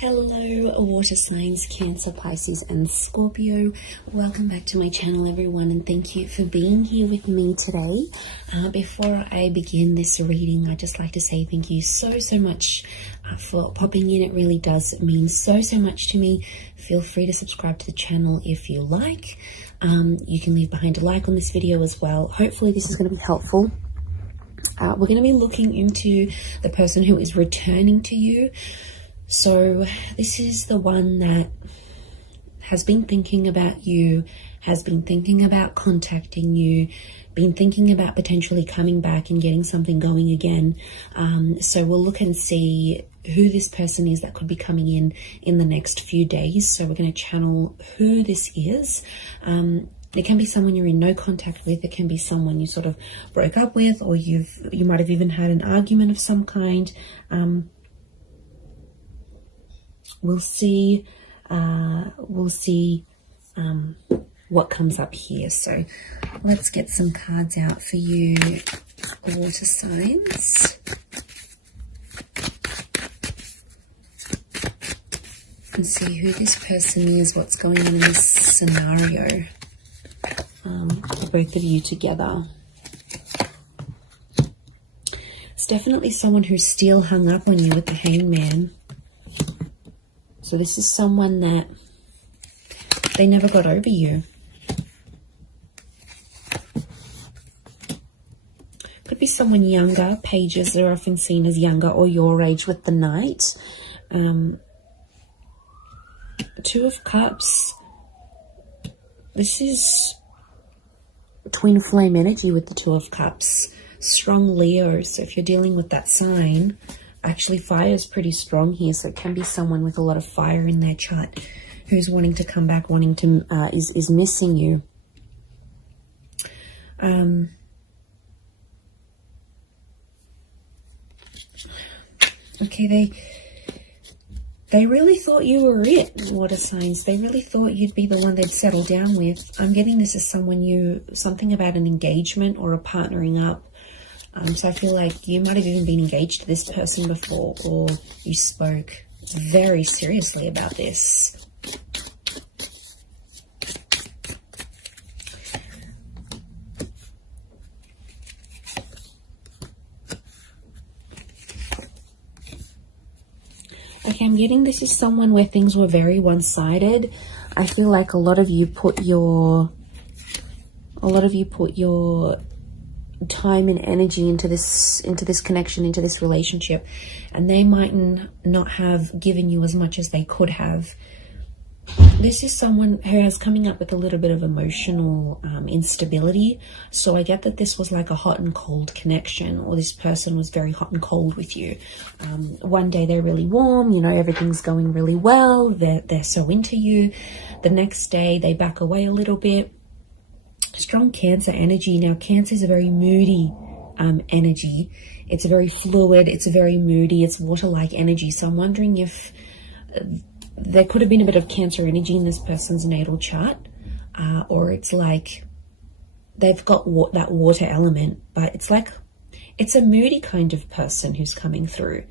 Hello water signs, Cancer, Pisces and Scorpio. Welcome back to my channel everyone, and thank you for being here with me today. Before I begin this reading, I'd just like to say thank you so much for popping in. It really does mean so much to me. Feel free to subscribe to the channel if you like. You can leave behind a like on this video as well. Hopefully this is going to be helpful. We're going to be looking into the person who is returning to you. So this is the one that has been thinking about you, has been thinking about contacting you, been thinking about potentially coming back and getting something going again. So we'll look and see who this person is that could be coming in the next few days. So we're going to channel who this is. It can be someone you're in no contact with. It can be someone you sort of broke up with, or you might have even had an argument of some kind. We'll see what comes up here. So let's get some cards out for you, water signs, and see who this person is, what's going on in this scenario for both of you together. It's definitely someone who's still hung up on you with the Hangman. So this is someone that they never got over you. Could be someone younger. Pages are often seen as younger or your age with the Knight. Two of Cups. This is twin flame energy with the Two of Cups. Strong Leo. So if you're dealing with that sign, actually fire is pretty strong here, so it can be someone with a lot of fire in their chart who's wanting to come back, wanting to is missing you. Okay, they really thought you were it, water signs. They really thought you'd be the one they'd settle down with. I'm getting this as something about an engagement or a partnering up. So I feel like you might have even been engaged to this person before, or you spoke very seriously about this. Okay, I'm getting this is someone where things were very one-sided. I feel like a lot of you put your time and energy into this connection, into this relationship, and they might not have given you as much as they could have. This is someone who is coming up with a little bit of emotional instability. So I get that this was like a hot and cold connection, or this person was very hot and cold with you. One day they're really warm, you know, everything's going really well, they're so into you. The next day they back away a little bit. Strong Cancer energy. Now, Cancer is a very moody energy. It's very fluid. It's very moody. It's water-like energy. So I'm wondering if there could have been a bit of Cancer energy in this person's natal chart, or it's like they've got that water element, but it's a moody kind of person who's coming through,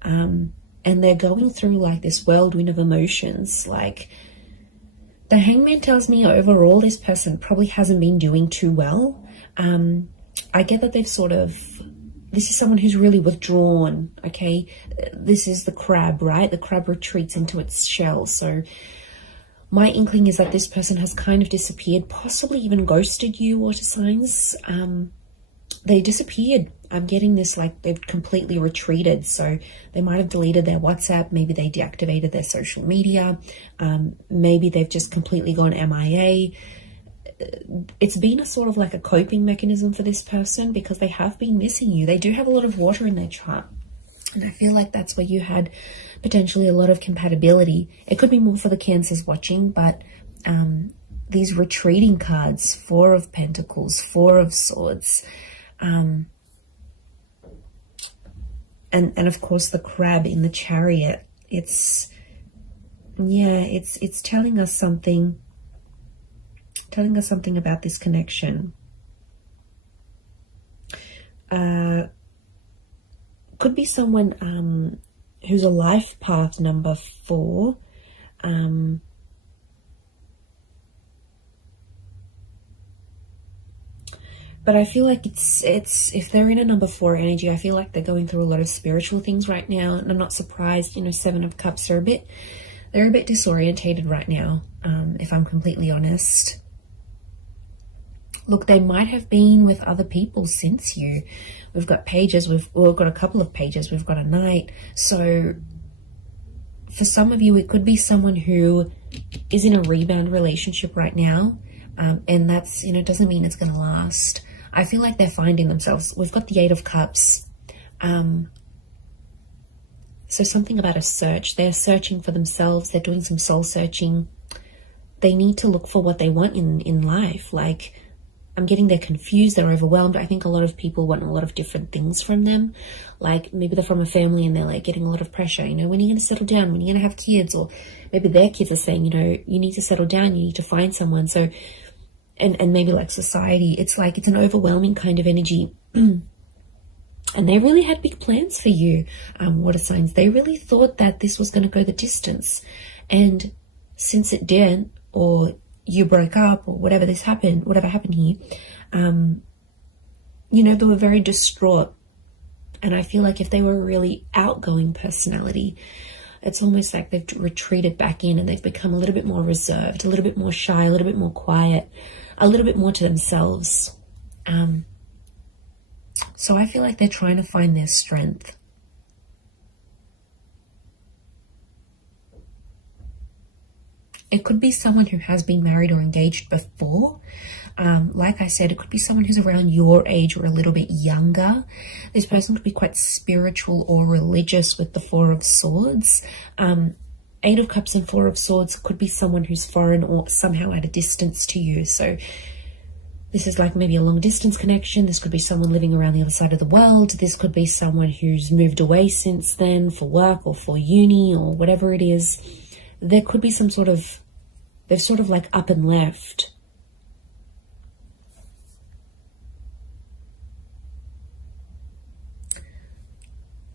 and they're going through like this whirlwind of emotions. Like, the Hangman tells me overall this person probably hasn't been doing too well. I get that this is someone who's really withdrawn, okay? This is the crab, right? The crab retreats into its shell. So my inkling is that this person has kind of disappeared, possibly even ghosted you, water signs. They disappeared. I'm getting this like they've completely retreated. So they might have deleted their WhatsApp. Maybe they deactivated their social media. Maybe they've just completely gone MIA. It's been a sort of like a coping mechanism for this person because they have been missing you. They do have a lot of water in their chart. And I feel like that's where you had potentially a lot of compatibility. It could be more for the Cancers watching, but these retreating cards, Four of Pentacles, Four of Swords, and of course the crab in the Chariot. It's telling us something about this connection. Could be someone who's a life path number 4. But I feel like it's if they're in a number 4 energy, I feel like they're going through a lot of spiritual things right now, and I'm not surprised. You know, 7 of Cups are they're a bit disorientated right now, if I'm completely honest. Look, they might have been with other people since you. We've got pages, we've got a couple of pages, we've got a knight. So for some of you, it could be someone who is in a rebound relationship right now, and that's, you know, doesn't mean it's going to last. I feel like they're finding themselves. We've got the 8 of Cups. So something about a search. They're searching for themselves. They're doing some soul searching. They need to look for what they want in life. Like, I'm getting they're confused. They're overwhelmed. I think a lot of people want a lot of different things from them. Like, maybe they're from a family and they're like getting a lot of pressure. You know, when are you going to settle down? When are you going to have kids? Or maybe their kids are saying, you know, you need to settle down. You need to find someone. So, and maybe like society, it's like, it's an overwhelming kind of energy. And they really had big plans for you, water signs. They really thought that this was going to go the distance. And since it didn't, or you broke up, or whatever happened here, you know, they were very distraught. And I feel like if they were a really outgoing personality, it's almost like they've retreated back in and they've become a little bit more reserved, a little bit more shy, a little bit more quiet, a little bit more to themselves. So I feel like they're trying to find their strength. It could be someone who has been married or engaged before. Like I said, it could be someone who's around your age or a little bit younger. This person could be quite spiritual or religious with the 4 of Swords. 8 of Cups and 4 of Swords could be someone who's foreign or somehow at a distance to you. So this is like maybe a long distance connection. This could be someone living around the other side of the world. This could be someone who's moved away since then for work or for uni or whatever it is. There could be some sort of, they've sort of like up and left.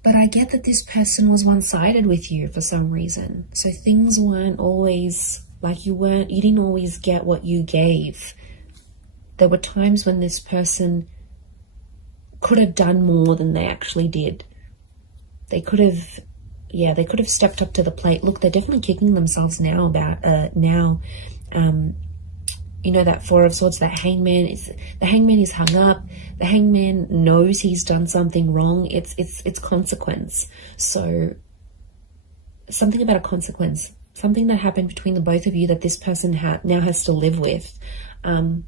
But I get that this person was one-sided with you for some reason. So things weren't always like you didn't always get what you gave. There were times when this person could have done more than they actually did. They could have stepped up to the plate. Look, they're definitely kicking themselves now about you know, that 4 of Swords, the Hangman is hung up. The Hangman knows he's done something wrong. It's consequence. So something about a consequence, something that happened between the both of you that this person now has to live with. And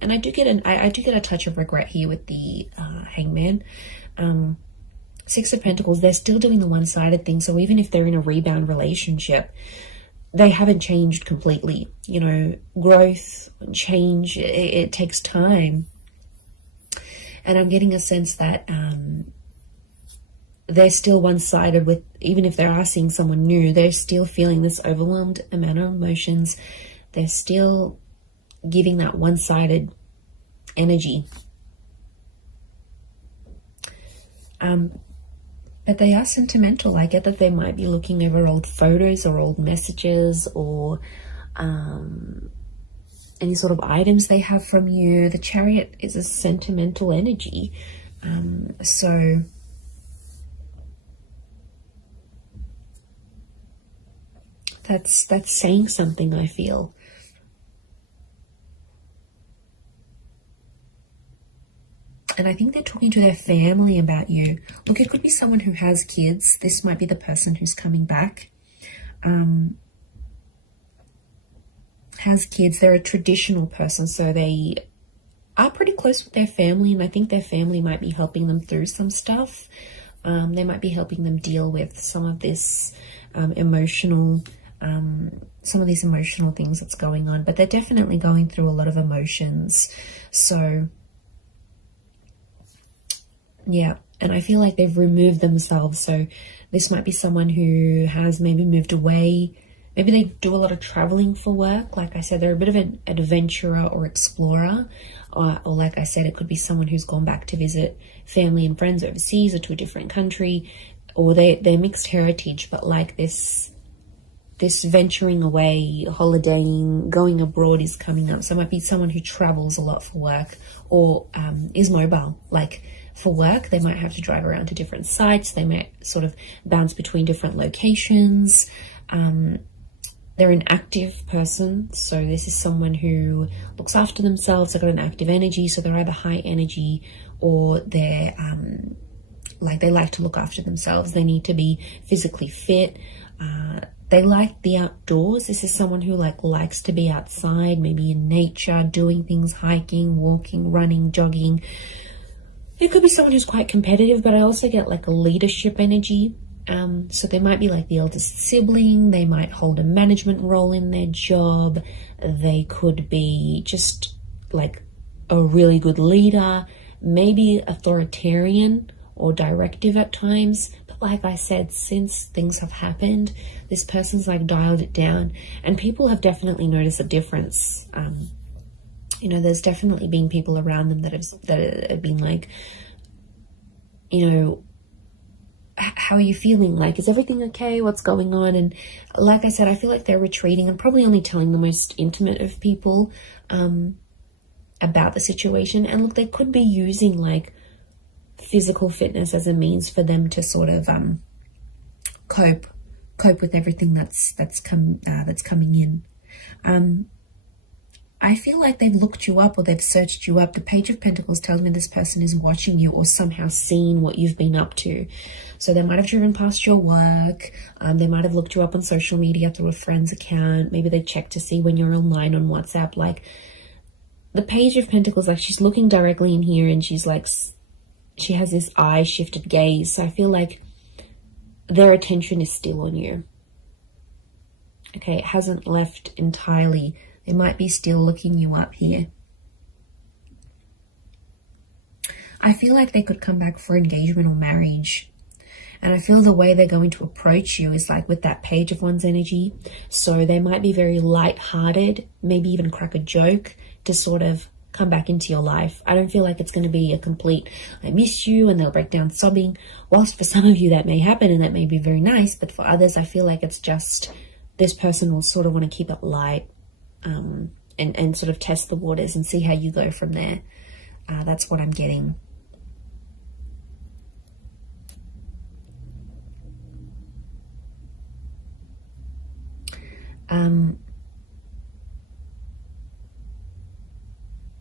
I do get a touch of regret here with the Hangman. 6 of Pentacles, they're still doing the one-sided thing. So even if they're in a rebound relationship, they haven't changed completely. You know, growth, change, it takes time. And I'm getting a sense that they're still one-sided with, even if they are seeing someone new, they're still feeling this overwhelmed amount of emotions. They're still giving that one-sided energy. But they are sentimental. I get that they might be looking over old photos or old messages or any sort of items they have from you. The Chariot is a sentimental energy. So that's saying something, I feel. And I think they're talking to their family about you. Look, it could be someone who has kids. This might be the person who's coming back. Has kids. They're a traditional person, so they are pretty close with their family, and I think their family might be helping them through some stuff. They might be helping them deal with some of this emotional things that's going on, but they're definitely going through a lot of emotions. So yeah, and I feel like they've removed themselves. So this might be someone who has maybe moved away. Maybe they do a lot of traveling for work. Like I said, they're a bit of an adventurer or explorer. Or like I said, it could be someone who's gone back to visit family and friends overseas or to a different country. or they're mixed heritage, but like this venturing away, holidaying, going abroad is coming up. So it might be someone who travels a lot for work, or is mobile. Like for work, they might have to drive around to different sites. They might sort of bounce between different locations. They're an active person. So this is someone who looks after themselves. They've got an active energy. So they're either high energy, or they're like they like to look after themselves. They need to be physically fit. They like the outdoors. This is someone who likes to be outside, maybe in nature, doing things, hiking, walking, running, jogging. It could be someone who's quite competitive, but I also get like a leadership energy. So they might be like the eldest sibling. They might hold a management role in their job. They could be just like a really good leader, maybe authoritarian or directive at times. Like I said, since things have happened, this person's like dialed it down, and people have definitely noticed a difference. You know, there's definitely been people around them that have been like, you know, how are you feeling? Like, is everything okay? What's going on? And like I said, I feel like they're retreating and probably only telling the most intimate of people about the situation. And look, they could be using like physical fitness as a means for them to sort of cope with everything that's coming in. I feel like they've looked you up, or they've searched you up. The Page of Pentacles tells me this person is watching you, or somehow seen what you've been up to. So they might have driven past your work. They might have looked you up on social media through a friend's account. Maybe they checked to see when you're online on WhatsApp. Like the Page of Pentacles, like she's looking directly in here, and she's like, she has this eye shifted gaze. So I feel like their attention is still on you. Okay, it hasn't left entirely. They might be still looking you up here. I feel like they could come back for engagement or marriage. And I feel the way they're going to approach you is like with that Page of Wands energy. So they might be very light-hearted, maybe even crack a joke to sort of come back into your life. I don't feel like it's going to be a complete, I miss you, and they'll break down sobbing. Whilst for some of you that may happen and that may be very nice, but for others, I feel like it's just this person will sort of want to keep it light. And sort of test the waters and see how you go from there. That's what I'm getting.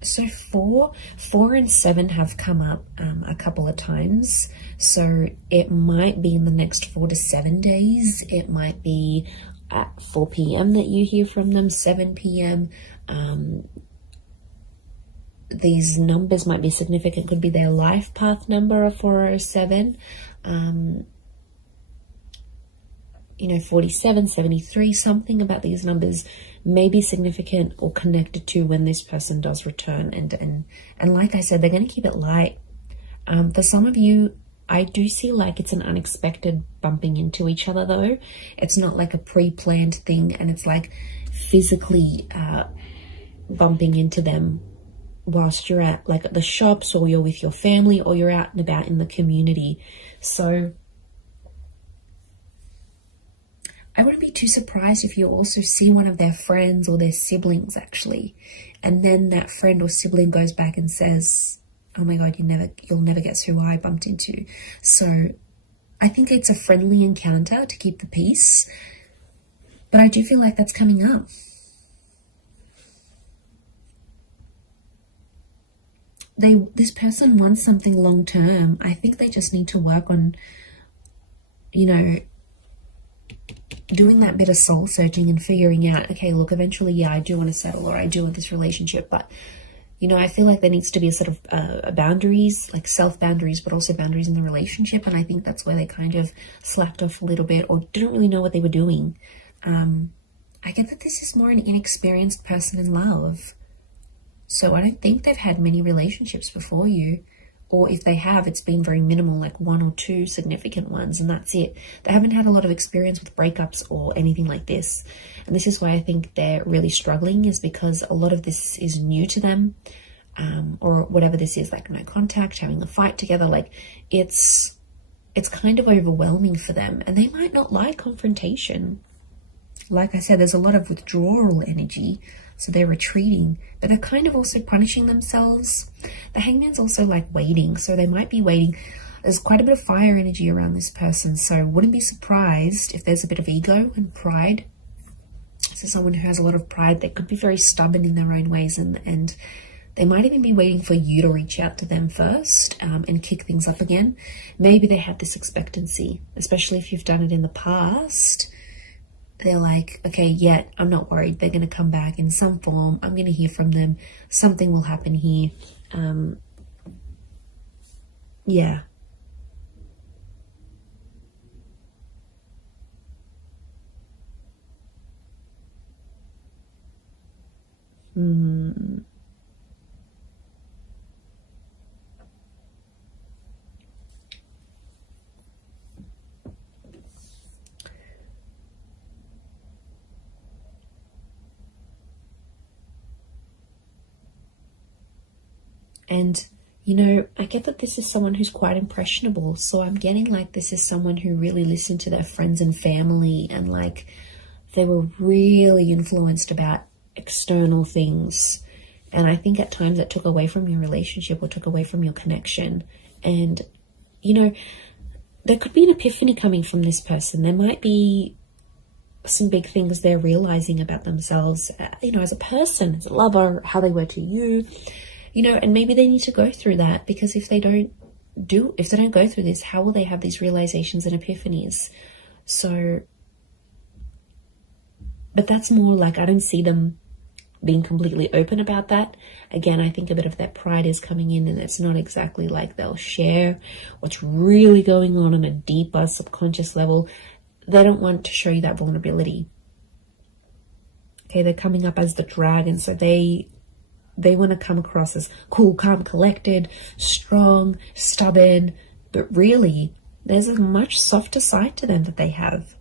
So 4 and 7 have come up a couple of times. So it might be in the next 4 to 7 days. It might be at 4 p.m. that you hear from them, 7 p.m. These numbers might be significant. Could be their life path number of 407. You know, 47, 73, something about these numbers may be significant or connected to when this person does return. And like I said, they're going to keep it light. For some of you, I do see like it's an unexpected bumping into each other though. It's not like a pre-planned thing, and it's like physically bumping into them whilst you're at like at the shops, or you're with your family, or you're out and about in the community. So I wouldn't be too surprised if you also see one of their friends or their siblings actually, and then that friend or sibling goes back and says, oh my God, you'll never guess who I bumped into. So I think it's a friendly encounter to keep the peace, but I do feel like that's coming up. This person wants something long term. I think they just need to work on, you know, doing that bit of soul searching and figuring out, okay, look, eventually, yeah, I do want to settle, or I do want this relationship, but you know, I feel like there needs to be a sort of boundaries, like self-boundaries, but also boundaries in the relationship. And I think that's where they kind of slacked off a little bit, or didn't really know what they were doing. I get that this is more an inexperienced person in love. So I don't think they've had many relationships before you. Or if they have, it's been very minimal, like 1 or 2 significant ones, and that's it. They haven't had a lot of experience with breakups or anything like this. And this is why I think they're really struggling, is because a lot of this is new to them, or whatever this is, like no contact, having a fight together. Like it's it's kind of overwhelming for them, and they might not like confrontation. Like I said, there's a lot of withdrawal energy, so they're retreating, but they're kind of also punishing themselves. The Hangman's also like waiting, so they might be waiting. There's quite a bit of fire energy around this person, so wouldn't be surprised if there's a bit of ego and pride. So someone who has a lot of pride, they could be very stubborn in their own ways, and they might even be waiting for you to reach out to them first and kick things up again. Maybe they have this expectancy, especially if you've done it in the past. They're like, okay, yeah, I'm not worried. They're going to come back in some form. I'm going to hear from them. Something will happen here. Yeah. And, you know, I get that this is someone who's quite impressionable. So I'm getting like this is someone who really listened to their friends and family, and like they were really influenced about external things. And I think at times that took away from your relationship or took away from your connection. And, you know, there could be an epiphany coming from this person. There might be some big things they're realizing about themselves, you know, as a person, as a lover, how they were to you. You know, and maybe they need to go through that, because if they don't go through this, how will they have these realizations and epiphanies? So, but that's more like, I don't see them being completely open about that. Again, I think a bit of that pride is coming in, and it's not exactly like they'll share what's really going on a deeper subconscious level. They don't want to show you that vulnerability. Okay, they're coming up as the dragon, so they want to come across as cool, calm, collected, strong, stubborn, but really there's a much softer side to them that they have.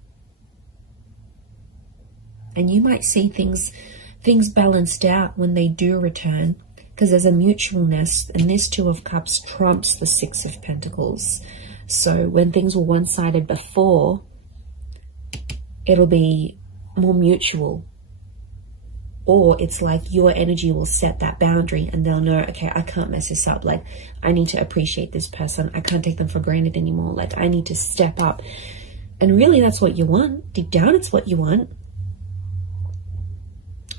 And you might see things balanced out when they do return, because there's a mutualness, and this Two of Cups trumps the Six of Pentacles. So when things were one-sided before, it'll be more mutual. Or it's like your energy will set that boundary, and they'll know, okay, I can't mess this up. Like, I need to appreciate this person. I can't take them for granted anymore. Like, I need to step up. And really, that's what you want. Deep down, it's what you want.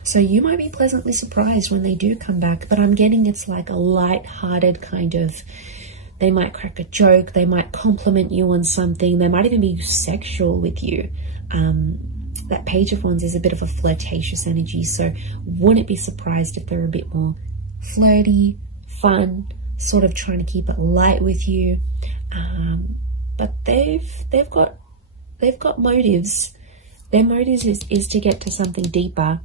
So you might be pleasantly surprised when they do come back. But I'm getting it's like a light-hearted kind of, they might crack a joke. They might compliment you on something. They might even be sexual with you. That Page of Wands is a bit of a flirtatious energy, so wouldn't be surprised if they're a bit more flirty, fun, sort of trying to keep it light with you. But they've got motives. Their motives is to get to something deeper,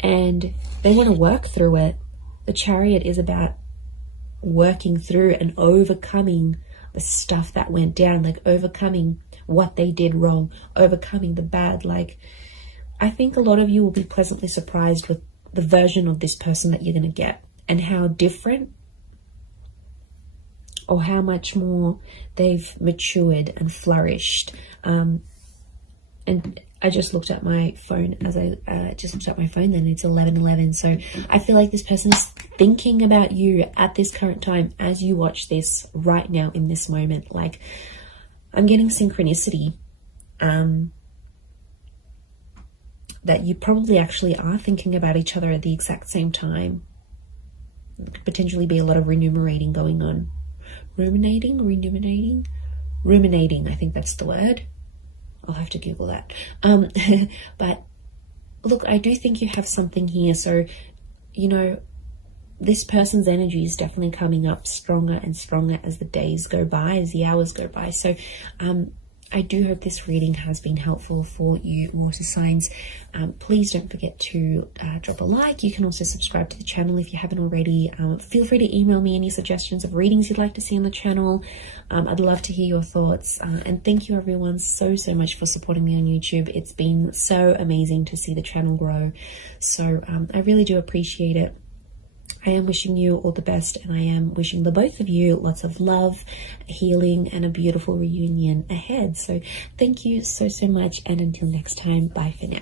and they want to work through it. The Chariot is about working through and overcoming the stuff that went down, like overcoming what they did wrong, overcoming the bad. Like, I think a lot of you will be pleasantly surprised with the version of this person that you're going to get, and how different or how much more they've matured and flourished. And I just looked at my phone then it's 11:11. So I feel like this person is thinking about you at this current time as you watch this right now in this moment. Like, I'm getting synchronicity. That you probably actually are thinking about each other at the exact same time. There could potentially be a lot of ruminating going on. Ruminating, I think that's the word. I'll have to Google that. But look, I do think you have something here. So, you know, this person's energy is definitely coming up stronger and stronger as the days go by, as the hours go by. So, I do hope this reading has been helpful for you water signs. Please don't forget to drop a like. You can also subscribe to the channel if you haven't already. Feel free to email me any suggestions of readings you'd like to see on the channel. I'd love to hear your thoughts. And thank you everyone so much for supporting me on YouTube. It's been so amazing to see the channel grow. So I really do appreciate it. I am wishing you all the best, and I am wishing the both of you lots of love, healing, and a beautiful reunion ahead. So thank you so much, and until next time, bye for now.